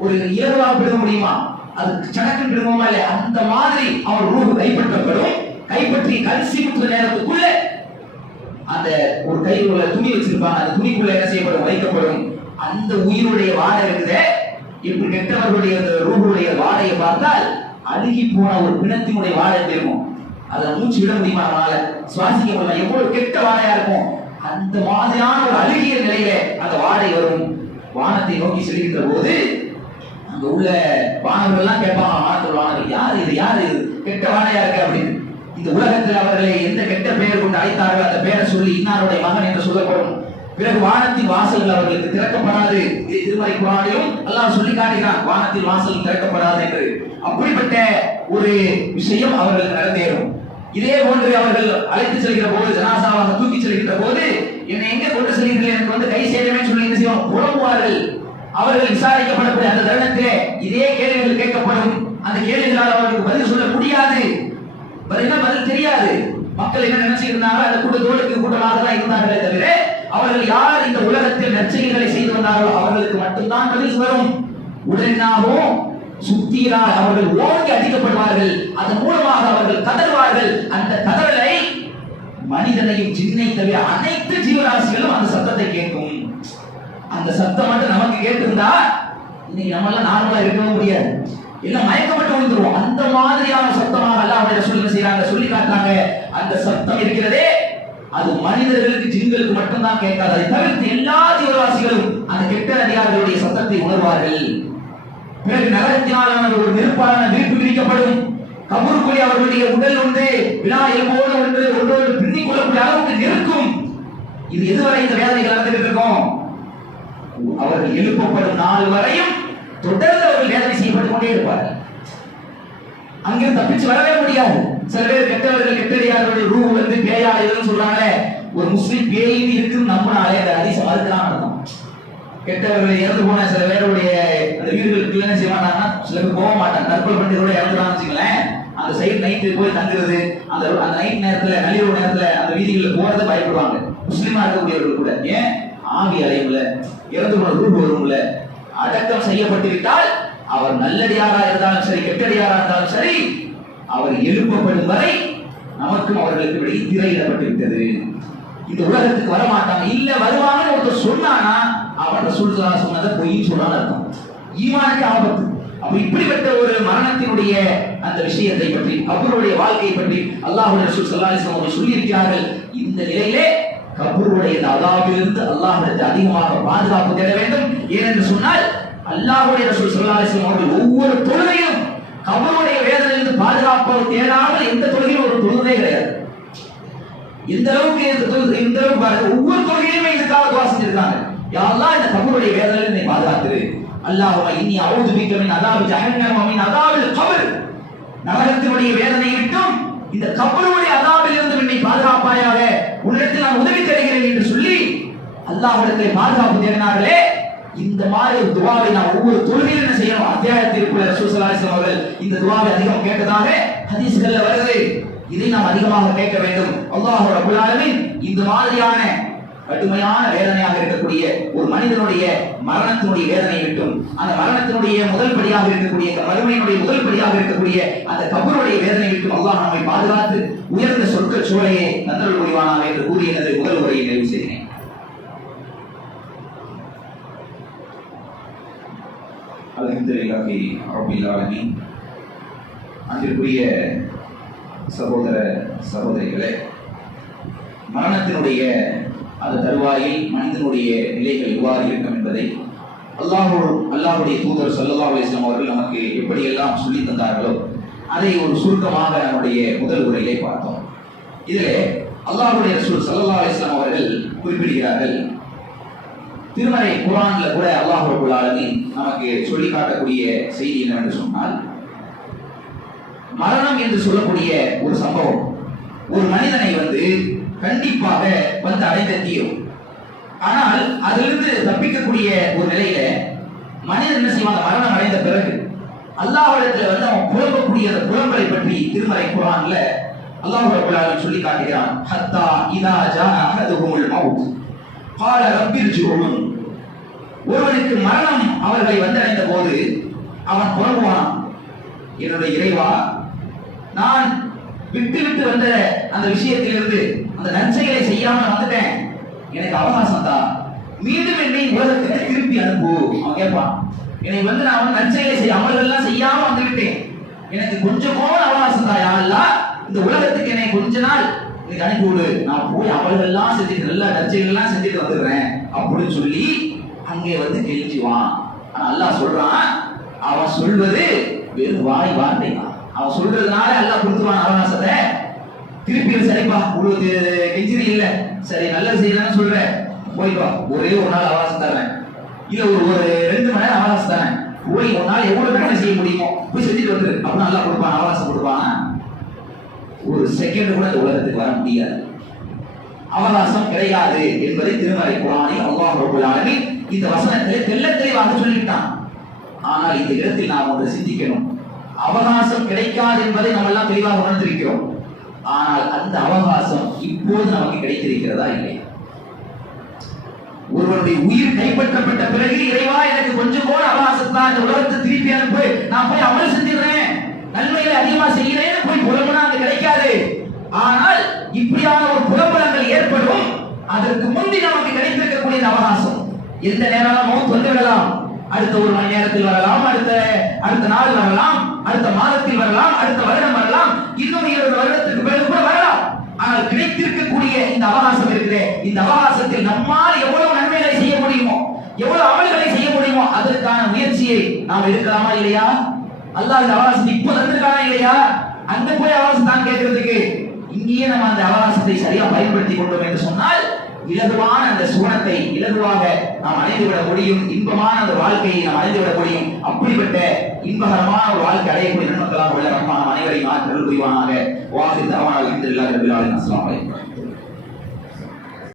ஒரு இலகுவாக பிடிக்க முடியுமா, அது சடக்கு பிடிக்குமா இல்லையா, அந்த மாதிரி அவர் ரூஹ் கைப்பற்றப்படும். கைப்பற்றி கல்சிமுற்ற நேரத்துக்குள்ள அந்த ஒரு கையில் உள்ள துணி வச்சிருப்பாங்க, அந்த துணிக்குள்ள என்ன செய்யப்படும், வைக்கப்படும். அந்த உயிருடைய வாடை இருக்குதே, இப்படி கெட்டவர்களுடைய ரூஹுடைய வாடையை பார்த்தால் அழுகி போன ஒரு பிணத்தினுடைய வாடை இருக்கும். அதை மூச்சு விட முடியுமா, நம்மளால சுவாசிக்க முடியுமா, எவ்வளவு கெட்ட வாடையா இருக்கும். அந்த மாதிரியான ஒரு அழுகிய நிலையில அந்த வாடை வரும். வானத்தை நோக்கி செல்கின்ற போது அங்க உள்ள வானவர்கள் எல்லாம் கேட்பாங்க, வானத்தில் வானவர்கள், யார் இது, யார் இது, கெட்ட வாடையா இருக்கு அப்படின்னு. இந்த உலகத்தில் அவர்களை எந்த கெட்ட பெயர் கொண்டு அழைத்தார்கள் அந்த பெயரை சொல்லி இன்னாருடைய மகன் என்று சொல்லப்படும். பிறகு வானத்தின் வாசல்கள் அவர்களுக்கு திறக்கப்படாது. திருமறை குர்ஆனிலும் அல்லாஹ் சொல்லி காட்டுகிறான், வானத்தின் வாசல் திறக்கப்படாது என்று. அப்படிப்பட்ட ஒரு விஷயம் அவர்களுக்கு நடந்தேறும். இதே போன்று அவர்கள் அழைத்து செல்கிற போது, ஜனாசாவாக தூக்கி செல்கின்ற போது, என்னை எங்க கொண்டு செல்கிறீர்கள் என்று கை சேதமே சொல்லி என்ன செய்வோம், புலம்புவார்கள். அவர்கள் விசாரிக்கப்படக்கூடிய அந்த தருணத்திலே இதே கேள்விகள் கேட்கப்படும். அந்த கேள்விகளால் அவர்களுக்கு பதில் சொல்ல முடியாது, பதில் தெரியாது. மக்கள் என்ன நினைச்சிருந்தாங்க, அந்த கூட்டத்தோடு கூட்டமாக தான் இருந்தார்களே தவிர அவர்கள் யார் இந்த உலகத்தில் நற்செயல்களை செய்து வந்தார்களோ அவர்களுக்கு மட்டும்தான் பதில் வரும். உடனாகவும் சுத்தியினால் அவர்கள் ஓங்கி அடிக்கப்படுவார்கள். அதன் மூலமாக அவர்கள் கதறுவார்கள். அந்த கதறலை மனிதனையும் ஜின்னை தவிர அனைத்து ஜீவராசிகளும் அந்த சத்தத்தை கேட்கும். அந்த சத்தம் மட்டும் நமக்கு கேட்டிருந்தா இன்னைக்கு நம்ம எல்லாம் நார்மலா இருக்கவும் முடியாது, எல்லாம் மயக்கப்பட்டு விழுந்துருவோம். அந்த மாதிரியான சத்தமாக அல்லாஹ்வுடைய ரசூல் செய்றாங்க, சொல்லி காட்டுறாங்க. அந்த சத்தம் இருக்கிறதே, அது மனிதர்களுக்கு ஜின்களுக்கு மட்டும்தான் கேட்காது. அதை தவிர்த்து எல்லா ஜீவராசிகளும் அந்த கெட்ட அதிகாரிகளுடைய சத்தத்தை உணர்வார்கள். பிறகு நரகத்தினாலான ஒரு நெருப்பான வீட்டு விரிக்கப்படும். கபருக்குள்ளே அவர்களுடைய உடல் விழா எலும்போடு ஒன்றோடு பின்னிக் கொள்ளக்கூடிய அளவுக்கு நெருக்கும். இது எதுவரை இந்த வேதனைகள் நடந்துகிட்டு இருக்கும்? அவர்கள் எழுப்பப்படும் நாள் வரையும் தொடர்ந்து அவர்கள் வேதனை செய்யப்பட்டுக் கொண்டே இருப்பார்கள். அங்கிருந்து தப்பிச்சு வரவே முடியாது. சில பேர் கெட்டவர்கள், கெட்டடியார்களுடைய ரூஹ் பேயா இதுன்னு சொல்றாங்க. ஒரு முஸ்லிம் பேய் இருக்குன்னு நம்பினாலே அந்த ஹதீஸை மறுக்கிறான்னு அர்த்தம். கெட்டவர்கள் இறந்து போன சில பேருடைய அந்த வீடுகளுக்கு என்ன செய்ய மாட்டாங்கன்னா, சில பேர் போக மாட்டாங்க, தற்கொலை பண்ணிட்டு கூட இறந்துடான்னு வச்சுங்களேன். அந்த சைடு நைட்டு போய் தங்குறது, அந்த நைட் நேரத்துல நள்ளிரவு நேரத்துல அந்த வீதிகளில் போறதை பயப்படுவாங்க. முஸ்லிமா இருக்கக்கூடியவர்கள் கூட. ஏன்? ஆவி அலையும்ல, இறந்து போன ரூஹ் வரும்ல. அடக்கம் செய்யப்பட்டிருந்தால் அவர் நல்லடியாரா இருந்தாலும் சரி, கெட்டடியாரா இருந்தாலும் சரி, அவர் எழுப்பப்படும் வரை நமக்கும் அவர்களுக்கு இடையே திரையிடப்பட்டிருக்கிறது. இந்த உலகத்துக்கு வர மாட்டாங்க. இல்ல வருவாங்கன்னு ஒருத்தர் சொன்னானா அவன் ரசூல் சொன்னதை பொய்ன்னு சொன்னான்னு அர்த்தம். ஈமானுக்கு ஆபத்து. அப்ப இப்படிப்பட்ட ஒரு மரணத்தினுடைய அந்த விஷயத்தை பற்றி, கபருடைய வாழ்க்கையை பற்றி அல்லாஹ்வுடைய ரசூல் ஸல்லல்லாஹு அலைஹி வஸல்லம் சொல்லி இருக்கிறார்கள். இந்த நிலையிலே கபருடைய அதாபிலிருந்து அல்லாஹ்விடத்தில் அதிகமாக பாதுகாப்பு தேட வேண்டும். ஏனென்று சொன்னால் அல்லாஹ்வுடைய ரசூல் ஸல்லல்லாஹு அலைஹி வஸல்லம் அவர்கள் ஒவ்வொரு தொழுகையும் கபருடைய வேதனையிலிருந்து பாதுகாப்பு தேடாமல் எந்த தொழுகையும் ஒரு தொழுதே கிடையாது. இந்த அளவுக்கு இந்த அளவுக்கு ஒவ்வொரு தொழுகையுமே இதுக்காக துஆ செஞ்சிருக்காங்க. யா அல்லாஹ் இந்த கபருடைய வேதனையிலிருந்து என்னை பாதுகாத்துரு. அல்லாஹும்ம இன்னி அஊது பிக மின் அஸாபி ஜஹன்னம் வ மின் அஸாபில் கப்ர். நரகத்தினுடைய வேதனையை விட்டும் இந்த கபருடைய அஸாபிலிருந்து என்னை பாதுகாப்பாயாக, உன்னிடத்தில் நான் உதவி தேடுகிறேன் என்று சொல்லி அல்லாஹ்விடத்தில் பாதுகாப்பு தேடினார்களே. இந்த மாதிரி ஒரு துஆவை நான் ஒவ்வொரு தொழுகையிலும் என்ன செய்யணும்? அத்தியாயத்திற்குள்ள ரசூல் ஸல்லல்லாஹு அலைஹி வஸல்லம் அவர்கள் இந்த துஆவை அதிகம் கேட்டதாக ஹதீஸ்கள்ல வருது. இதை நாம் அதிகமாக கேட்க வேண்டும். அல்லாஹ் ரப்பல் ஆலமீன் இந்த மாதிரியான கடுமையான வேதனையாக இருக்கக்கூடிய ஒரு மனிதனுடைய மரணத்தினுடைய வேதனை விட்டும், அந்த மரணத்தினுடைய முதல் படியாக இருக்கக்கூடிய மறுமையினுடைய முதல் படியாக இருக்கக்கூடிய அந்த கபருடைய வேதனை விட்டும் அல்லாஹ் நம்மை பாதுகாத்து உயர்ந்த சொர்க்க சோலையை நந்தல் புரிவானாக என்று கூறி எனது முதல் உரையை நிறைவு செய்கிறேன். அல்ஹம்துலில்லாஹி ரப்பில் ஆலமீன். அன்பிற்குரிய சகோதர சகோதரிகளே, மரணத்தினுடைய அந்த தருவாயில் மனிதனுடைய நிலைகள் எவ்வாறு இருக்கும் என்பதை அல்லாஹ்வுடைய தூதர் ஸல்லல்லாஹு அலைஹி வஸல்லம் அவர்கள் நமக்கு எப்படியெல்லாம் சொல்லி தந்தார்களோ அதை ஒரு சுருக்கமாக நம்முடைய முதல் உரையிலே பார்த்தோம். இதிலே அல்லாஹ்வுடைய ரசூல் ஸல்லல்லாஹு அலைஹி வஸல்லம் அவர்கள் குறிப்பிடுகிறார்கள், திருமறை குர்ஆன்ல கூட அல்லாஹ் ரப்பல் ஆலமீன் நமக்கு சொல்லி காட்டக்கூடிய செய்தி என்னவென்று சொன்னால், மரணம் என்று சொல்லக்கூடிய ஒரு சம்பவம் ஒரு மனிதனை கண்டிப்பாக அடைந்த தீரும். ஆனால் அதிலிருந்து தப்பிக்கக்கூடிய ஒரு நிலையில மனிதன் என்ன செய்வாங்க? மரணம் அடைந்த பிறகு அல்லாஹ்விடத்துல அவன் புலம்பக்கூடிய அந்த புலம்பலை பற்றி திருமறை குர்ஆன்ல அல்லாஹ் ரப்பல் ஆலமீன் சொல்லி காட்டுகிறான். ஹத்தா இதா ஜா அஹதுஹுல் மௌத் قال رب ارجعون. ஒருவனுக்கு மரணம் அவர்களை வந்தடைந்த போது அவன் புலம்புவான், என்னுடைய இறைவா, நான் விட்டு வந்த அந்த விஷயத்திலிருந்து அந்த நன்மைகளை செய்யாமல் வந்துட்டேன், எனக்கு அவகாசம் தான், மீண்டும் என்னை உலகத்துக்கு திருப்பி அனுப்பு. அவன் கேட்பான், என்னை நான் நன்மைகளை செய்ய அமல்கள் செய்யாம வந்துவிட்டேன், எனக்கு கொஞ்சம் அவகாசம் தான், யா அல்லாஹ் இந்த உலகத்துக்கு என்னை கொஞ்ச நாள் எனக்கு அனுப்பிவிடு, நான் போய் அமல்கள்லாம் செஞ்சுட்டு நல்ல நன்மைகள்லாம் செஞ்சுட்டு வந்துடுறேன் அப்படின்னு சொல்லி அங்கே கெஞ்சுவான். ஆனா அல்லாஹ் சொல்றான், அவன் சொல்வது வெறும் வாய் வார்த்தை தான். அவன் சொல்றதுனால அல்லாஹ் கொடுத்துருவான் அவகாசத்தை. திருப்பி சரிப்பா உங்களுக்கு கெஞ்சிரி இல்ல, சரி நல்லது செய்யலன்னு சொல்ற, போயிட்டு வா, ஒரே ஒரு நாள் அவகாசம் தரேன், இல்ல ஒரு 2 மணி நேரம் அவகாசம் தரேன், போய் ஒரு நாள் எவ்வளவு நன்மை செய்ய முடியுமோ போய் செஞ்சுட்டு வந்துரு அப்படின்னு அல்லாஹ் கொடுப்பான், அவகாசம் கொடுப்பான். ஒரு செகண்ட் கூட இந்த உலகத்துக்கு வர முடியாது, அவகாசம் கிடையாது என்பதை திருமறை குர்ஆனில் அல்லாஹ் ரப்பல் ஆலமீன் இந்த வசனத்திலே தெள்ளத் தெளிவாக சொல்லிவிட்டான். ஆனால் இந்த இடத்தில் நாம் ஒன்று சிந்திக்கணும். அவகாசம் கிடைக்காது என்பதை நம்ம எல்லாம் தெளிவாக உணர்ந்திருக்கிறோம். ஆனால் அந்த அவகாசம் இப்போது நமக்கு கிடைத்திருக்கிறதா இல்லையா? ஒருவருடைய உயிர் கைப்பற்றப்பட்ட பிறகு இறைவா எனக்கு கொஞ்சம் கூட அவகாசத்தான், இந்த உலகத்தை திருப்பி அனுப்பு, நான் போய் அமல் செஞ்சிடுறேன், நன்மைகளை அதிகமா செய்கிறேன்னு போய் புலம்புனா அது கிடைக்காது. ஆனால் இப்படியான ஒரு புலம்பலங்கள் ஏற்படும். அதற்கு முந்தி நமக்கு கிடைத்திருக்கக்கூடிய அவகாசம் எந்த நேரமும் வந்து விடலாம். அடுத்த 1 மணி நேரத்தில் வரலாம், அடுத்த நாள் வரலாம், அடுத்த மாதத்தில் வரலாம், அடுத்த வருடம் வரலாம், இன்னும் 20 வருடத்துக்கு பிறகு கூட வரலாம். ஆனால் கிடைத்திருக்கக்கூடிய இந்த அவகாசம் இருக்கிறே, இந்த அவகாசத்தில் நம்மால் எவ்வளவு நன்மைகளை செய்ய முடியுமோ, எவ்வளவு அமல்களை செய்ய முடியுமோ அதற்கான முயற்சியை நாம் எடுக்கலாமா இல்லையா? அல்லாஹ் இந்த அவகாசத்தை இப்போ தந்திருக்கானா இல்லையா? அங்க போய் அவகாசம் தான் கேட்கறதுக்கு இங்கேயே நம்ம அந்த அவகாசத்தை சரியா பயன்படுத்தி கொண்டோம் என்று சொன்னால் இலகுவான அந்த சுவனத்தை இலகுவாக நாம் அடைந்துவிட முடியும், இன்பமான அந்த வாழ்க்கையை நாம் அடைந்துவிட முடியும். அப்படிப்பட்ட இன்பகரமான ஒரு வாழ்க்கை அடையக்கூடிய நன்மக்களாக உள்ள ரஹ்மான் அனைவரையும் ஆற்றல் புரிவானாக. வாஹித் தஅவானா அல்ஹம்துலில்லாஹி ரப்பில் ஆலமீன். அஸ்ஸலாமு அலைக்கும்.